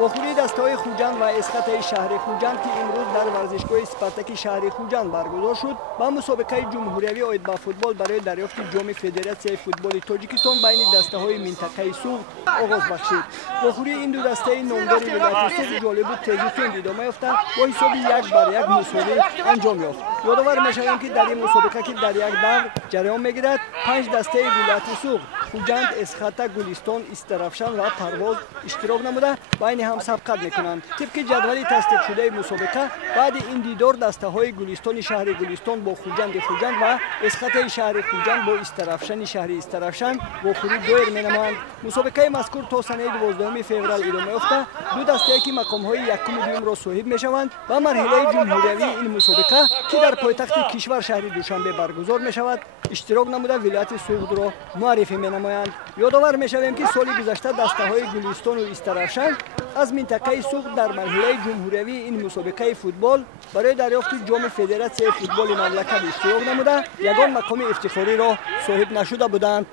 وخوری دسته‌های خوجند و اسقاط شهر خوجند که امروز در ورزشگاه اسپارتاک شهر خوجند برگزار شد با مسابقه جمهوری آید با فوتبال برای دریافت جام فدراسیون فوتبال تاجیکستان بین دسته‌های منطقه سوق آغاز بخشید. وخوری این دو دسته نامدار ولایت سوق جالب و تیزتون ادامه یافت با حساب 1-1 مساوی انجام یافت. یادآور می‌شویم که در این مسابقه که در یک دور جریان می‌گیرد 5 دسته ولایت سوق خوجند، اسقاط، گلستان، استرافشان و پرواز اشتراک نموده بین هم سبقت میکنند. طبق جدول تصدیق شده مسابقه بعد این دیدار دسته های گلستان شهر گلستان با خوجند و اسقاط شهر خوجند با استرافشان شهر استرافشان با خوری دایر مینمایند. مسابقه مذکور تا سنه 12 فوریه ادامه یافته دو دسته که مقام های یکم و دوم را صاحب میشوند و مرحله جمهوری این مسابقه که در پایتخت کشور شهر دوشنبه برگزار میشود اشتراک نموده ولایت سوق را معرفی مینمایند. یادآور میشویم که سال گذشته دسته های گلستان و استرافشان از منطقه سوق در مرحله جمهوری این مسابقه فوتبال برای دریافت جام فدراسیون فوتبال مملکت اشتراک نموده یگان مقام افتخاری را صاحب نشده بودند.